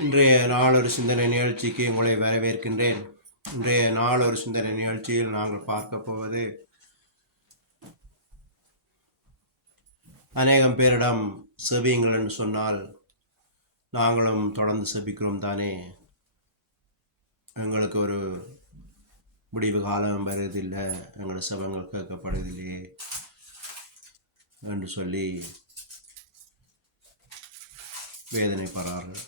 இன்றைய நாள் ஒரு சிந்தனை நிகழ்ச்சிக்கு உங்களை வரவேற்கின்றேன். இன்றைய நாளொரு சிந்தனை நிகழ்ச்சியில் நாங்கள் பார்க்க போவது அநேகம் பேரிடம் செவியுங்கள் என்று சொன்னால் நாங்களும் தொடர்ந்து செபிக்கிறோம் தானே. எங்களுக்கு ஒரு முடிவு காலம் வருவதில்லை. எங்களோட சபங்கள் கேட்கப்படுவதில்லையே என்று சொல்லி வேதனைப்படுறார்கள்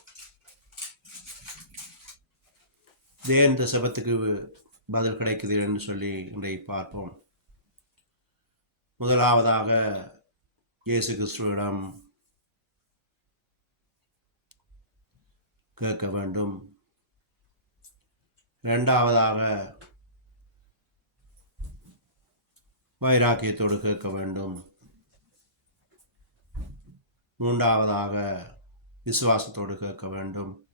ஏன் இந்த செபத்துக்கு பதில் கிடைக்குது என்று சொல்லி இன்றை பார்ப்போம். முதலாவதாக இயேசு கிறிஸ்துவிடம் கேட்க வேண்டும். இரண்டாவதாக வைராக்கியத்தோடு கேட்க வேண்டும். மூன்றாவதாக விசுவாசத்தோடு கேட்க வேண்டும்.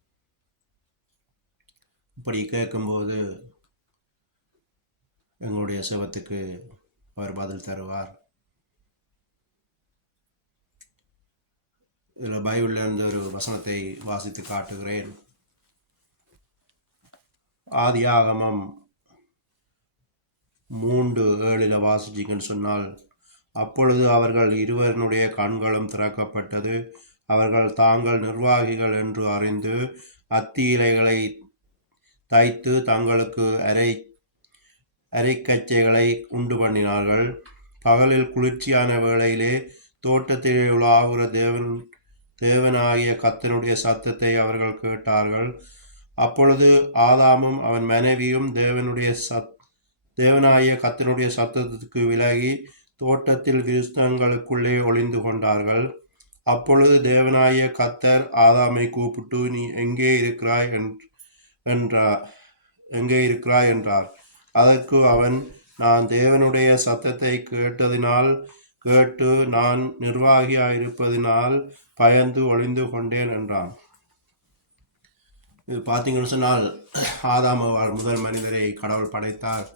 இப்படி கேட்கும்போது எங்களுடைய சிவத்துக்கு அவர் பதில் தருவார். இதில் பைபிளில் இருந்த ஒரு வசனத்தை வாசித்து காட்டுகிறேன். ஆதி ஆகமம் மூன்று ஏழில் வாசிச்சிங்கன்னு சொன்னால் அப்பொழுது அவர்கள் இருவரினுடைய கண்களும் திறக்கப்பட்டது. அவர்கள் தாங்கள் நிர்வாகிகள் என்று அறிந்து அத்தி இலைகளை தைத்து தங்களுக்கு அரை அரைக்கச்சைகளை உண்டு பண்ணினார்கள். பகலில் குளிர்ச்சியான வேளையிலே தோட்டத்திலே உலாவுற தேவன் தேவனாகிய கத்தனுடைய சத்தத்தை அவர்கள் கேட்டார்கள். அப்பொழுது ஆதாமும் அவன் மனைவியும் தேவனுடைய சத் தேவனாகிய கத்தனுடைய சத்தத்துக்கு விலகி தோட்டத்தில் விருஸ்தங்களுக்குள்ளே ஒளிந்து கொண்டார்கள். அப்பொழுது தேவனாய கத்தர் ஆதாமை கூப்பிட்டு நீ எங்கே இருக்கிறாய்? என்றார். எங்கே இருக்கிறாய்? என்றார். அதற்கு அவன் நான் தேவனுடைய சத்தத்தை கேட்டதினால் கேட்டு நான் நிர்வாகியாயிருப்பதினால் பயந்து ஒளிந்து கொண்டேன் என்றான். இது பார்த்தீங்கன்னு சொன்னால் ஆதாம் முதல் மனிதரை கடவுள் படைத்தார்.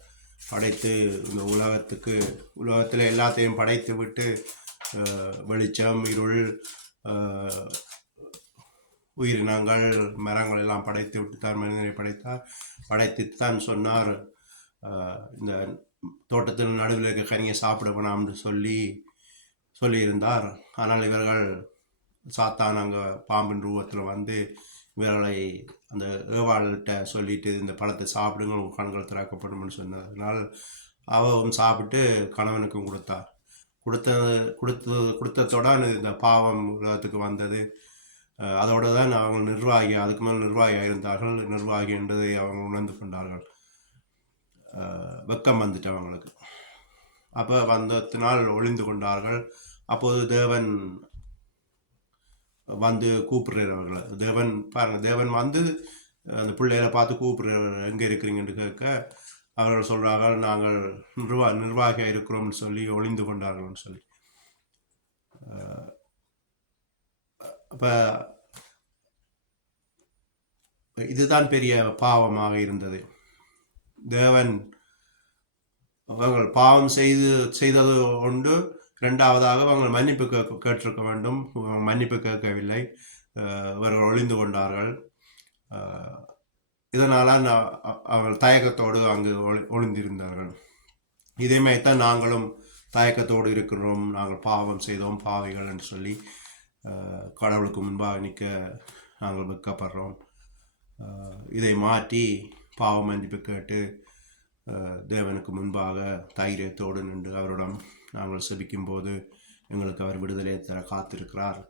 படைத்து இந்த உலகத்துக்கு உலகத்தில் எல்லாத்தையும் படைத்து விட்டு வெளிச்சம் இருள் உயிரினங்கள் மரங்கள் எல்லாம் படைத்து விட்டுத்தார் மனிதனை படைத்தார். படைத்துத்தான் சொன்னார் இந்த தோட்டத்தின் நடுவில் இருக்க கனியை சாப்பிட வேணாம்னு சொல்லி சொல்லியிருந்தார். ஆனால் இவர்கள் சாத்தான் அங்கே பாம்பின் ரூபத்தில் வந்து இவர்களை அந்த ஏவாள்கிட்ட சொல்லிட்டு இந்த பழத்தை சாப்பிடுங்க உங்கள் கண்கள் திறக்கப்படும்னு சொன்னதுனால் அவவும் சாப்பிட்டு கணவனுக்கும் கொடுத்தார். கொடுத்தது கொடுத்த கொடுத்ததோட இந்த பாவம் உலகத்துக்கு வந்தது. அதோடு தான் அவங்க நிர்வாகி அதுக்கு மேல் நிர்வாகியாக இருந்தார்கள் நிர்வாகி என்பதை அவங்க உணர்ந்து கொண்டார்கள். வெக்கம் வந்துட்டு அவங்களுக்கு. அப்போ வந்தத்தினால் ஒளிந்து கொண்டார்கள். அப்போது தேவன் வந்து கூப்பிடுறவர்களை தேவன் பாருங்க தேவன் வந்து அந்த பிள்ளைகளை பார்த்து கூப்பிடுறவர் எங்கே இருக்கிறீங்கன்னு கேட்க அவர்கள் சொல்கிறார்கள் நாங்கள் நிர்வா நிர்வாகியாக இருக்கிறோம்னு சொல்லி ஒளிந்து கொண்டார்கள்னு சொல்லி. அப்போ இதுதான் பெரிய பாவமாக இருந்தது. தேவன் அவர்கள் பாவம் செய்து செய்தது உண்டு. ரெண்டாவதாக அவங்கள் மன்னிப்பு கேட்க கேட்டிருக்க வேண்டும். மன்னிப்பு கேட்கவில்லை. இவர்கள் ஒளிந்து கொண்டார்கள். இதனால் அவர்கள் தயக்கத்தோடு அங்கு ஒளி ஒளிந்திருந்தார்கள். இதேமாதிரி தான் நாங்களும் தயக்கத்தோடு இருக்கிறோம். நாங்கள் பாவம் செய்தோம் பாவைகள் என்று சொல்லி கடவுளுக்கு முன்பாக நிற்க நாங்கள் வெக்கப்படுறோம் இதை மாற்றி பாவம் மன்னிப்பு கேட்டு தேவனுக்கு முன்பாக தைரியத்தோடு நின்று அவரிடம் நாங்கள் செபிக்கும்போது எங்களுக்கு அவர் விடுதலை தர காத்திருக்கிறார்.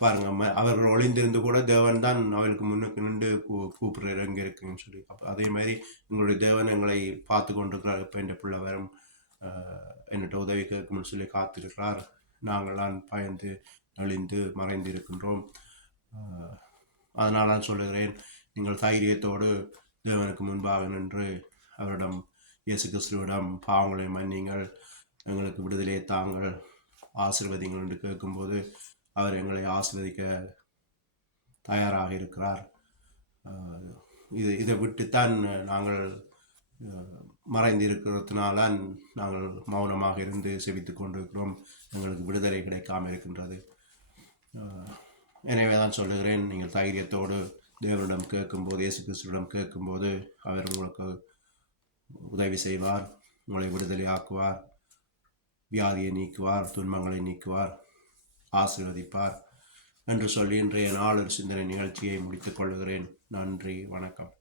பாருங்க அவர்கள் ஒளிந்திருந்து கூட தேவன் தான் அவருக்கு முன்னுக்கு நின்று கூ கூப்பிடுற எங்கே இருக்குன்னு சொல்லி அப்போ அதே மாதிரி எங்களுடைய தேவன் எங்களை பார்த்து கொண்டிருக்கிறார். இப்போ என் பிள்ளை வரும் என்னிட்ட உதவி கேட்கும்னு சொல்லி காத்திருக்கிறார். நாங்களாம் பயந்து நலிந்து மறைந்திருக்கின்றோம். அதனால் நான் சொல்லுகிறேன் நீங்கள் தைரியத்தோடு தேவனுக்கு முன்பாக நின்று அவரிடம் இயேசு கிறிஸ்துவிடம் பாவங்களை மன்னிங்கள் எங்களுக்கு விடுதலையை தாங்கள் ஆசிர்வதிங்கள் என்று கேட்கும்போது அவர் எங்களை ஆசிர்வதிக்க தயாராக இருக்கிறார். இது இதை விட்டுத்தான் நாங்கள் மறைந்திருக்கிறதுனால நாங்கள் மௌனமாக இருந்து செவித்து கொண்டிருக்கிறோம். எங்களுக்கு விடுதலை கிடைக்காமல் இருக்கின்றது. எனவே தான் சொல்லுகிறேன் நீங்கள் தைரியத்தோடு தேவனிடம் கேட்கும்போது இயேசு கிறிஸ்துவிடம் கேட்கும்போது அவர் உங்களுக்கு உதவி செய்வார் உங்களை விடுதலை ஆக்குவார் வியாதியை நீக்குவார் துன்பங்களை நீக்குவார் ஆசீர்வதிப்பார் என்று சொல்லி இன்றைய நாளொரு சிந்தனை நிகழ்ச்சியை முடித்துக் கொள்கிறேன் நன்றி வணக்கம்.